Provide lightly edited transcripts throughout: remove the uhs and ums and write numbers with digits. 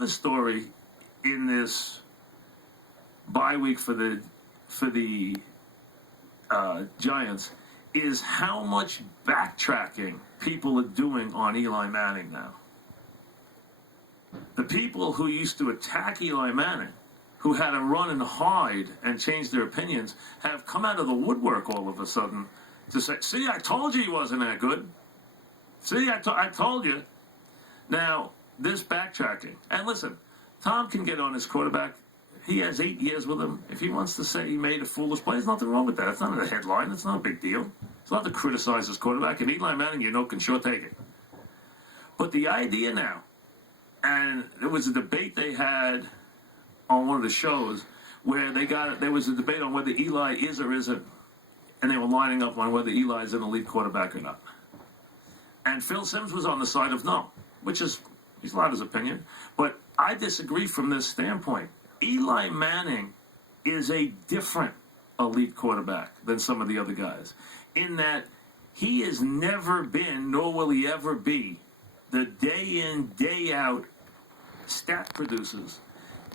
The story in this bye week for the Giants is how much backtracking people are doing on Eli Manning now. The people who used to attack Eli Manning, who had to run and hide and change their opinions, have come out of the woodwork all of a sudden to say, see, I told you he wasn't that good. See, I told you. Now, this backtracking. And listen, Tom can get on his quarterback. He has 8 years with him. If he wants to say he made a foolish play, there's nothing wrong with that. It's not a headline. It's not a big deal. It's not to criticize his quarterback. And Eli Manning, can sure take it. But the idea now, and there was a debate they had on one of the shows where there was a debate on whether Eli is or isn't, and they were lining up on whether Eli is an elite quarterback or not. And Phil Simms was on the side of no, which is, he's allowed his opinion. But I disagree from this standpoint. Eli Manning is a different elite quarterback than some of the other guys, in that he has never been, nor will he ever be, the day in, day out stat producers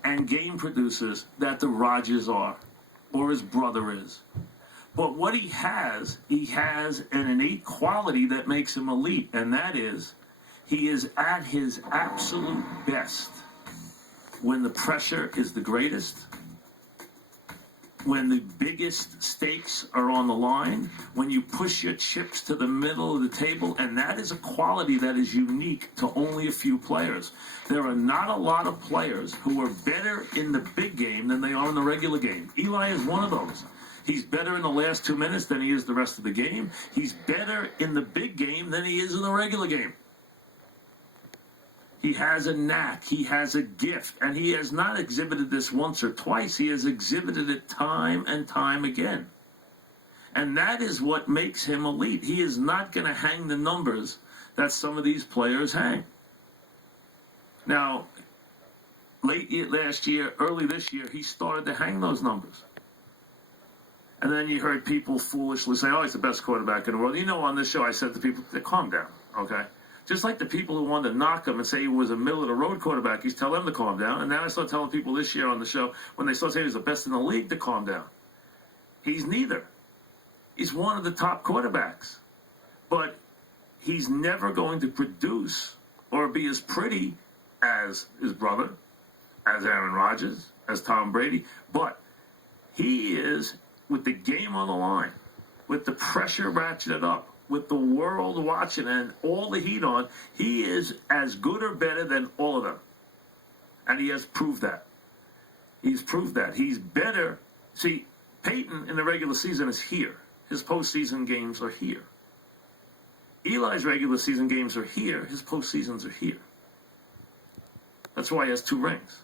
and game producers that the Rodgers are, or his brother is. But what he has an innate quality that makes him elite, and that is, he is at his absolute best when the pressure is the greatest, when the biggest stakes are on the line, when you push your chips to the middle of the table, and that is a quality that is unique to only a few players. There are not a lot of players who are better in the big game than they are in the regular game. Eli is one of those. He's better in the last 2 minutes than he is the rest of the game. He's better in the big game than he is in the regular game. He has a knack, he has a gift, and he has not exhibited this once or twice. He has exhibited it time and time again. And that is what makes him elite. He is not going to hang the numbers that some of these players hang. Now, late last year, early this year, he started to hang those numbers. And then you heard people foolishly say, oh, he's the best quarterback in the world. On this show, I said to people, calm down, okay? Just like the people who wanted to knock him and say he was a middle-of-the-road quarterback, he's tell them to calm down. And now I start telling people this year on the show, when they start saying he's the best in the league, to calm down. He's neither. He's one of the top quarterbacks. But he's never going to produce or be as pretty as his brother, as Aaron Rodgers, as Tom Brady. But he is, with the game on the line, with the pressure ratcheted up, with the world watching and all the heat on, he is as good or better than all of them. And he has proved that. He's proved that. He's better. See, Peyton in the regular season is here. His postseason games are here. Eli's regular season games are here. His postseasons are here. That's why he has 2 rings.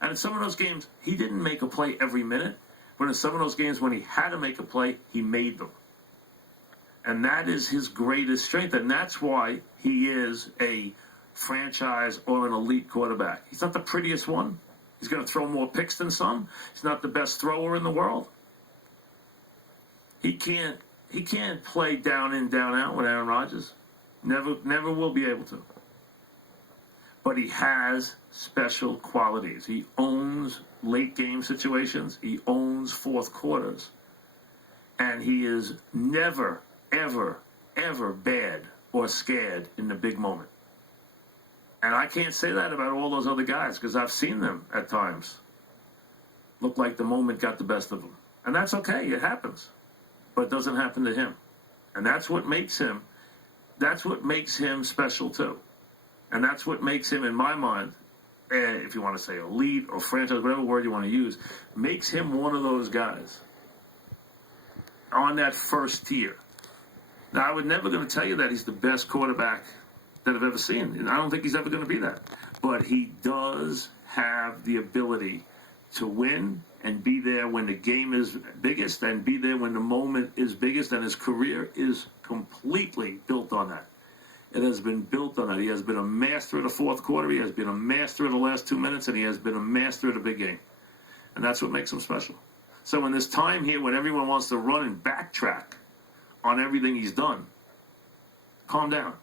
And in some of those games, he didn't make a play every minute. But in some of those games when he had to make a play, he made them. And that is his greatest strength. And that's why he is a franchise or an elite quarterback. He's not the prettiest one. He's going to throw more picks than some. He's not the best thrower in the world. He can't play down in, down out with Aaron Rodgers. Never will be able to. But he has special qualities. He owns late game situations. He owns fourth quarters. And he is never, ever, ever bad or scared in the big moment. And I can't say that about all those other guys because I've seen them at times look like the moment got the best of them. And that's okay. It happens. But it doesn't happen to him. And that's what makes him special too. And that's what makes him, in my mind, if you want to say elite or franchise, whatever word you want to use, makes him one of those guys on that first tier. Now, I was never going to tell you that he's the best quarterback that I've ever seen. And I don't think he's ever going to be that. But he does have the ability to win and be there when the game is biggest and be there when the moment is biggest. And his career is completely built on that. It has been built on that. He has been a master of the fourth quarter. He has been a master of the last 2 minutes. And he has been a master of the big game. And that's what makes him special. So in this time here when everyone wants to run and backtrack on everything he's done, calm down.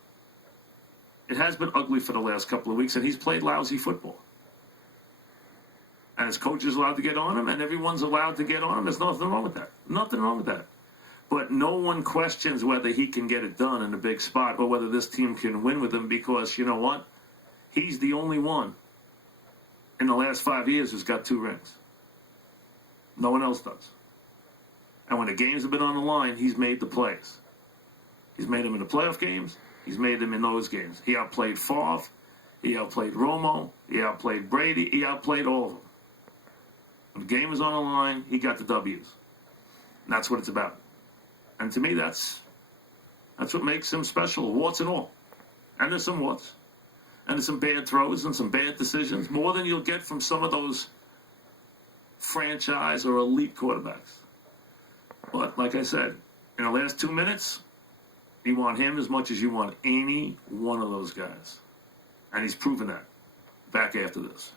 It has been ugly for the last couple of weeks, and he's played lousy football. And his coach is allowed to get on him, and everyone's allowed to get on him. There's nothing wrong with that. Nothing wrong with that. But no one questions whether he can get it done in a big spot or whether this team can win with him, because you know what? He's the only one in the last 5 years who's got 2 rings. No one else does. And when the games have been on the line, he's made the plays. He's made them in the playoff games. He's made them in those games. He outplayed Favre. He outplayed Romo. He outplayed Brady. He outplayed all of them. When the game was on the line, he got the W's. And that's what it's about. And to me, that's what makes him special, warts and all. And there's some warts. And there's some bad throws and some bad decisions, more than you'll get from some of those franchise or elite quarterbacks. But like I said, in the last 2 minutes, you want him as much as you want any one of those guys. And he's proven that back after this.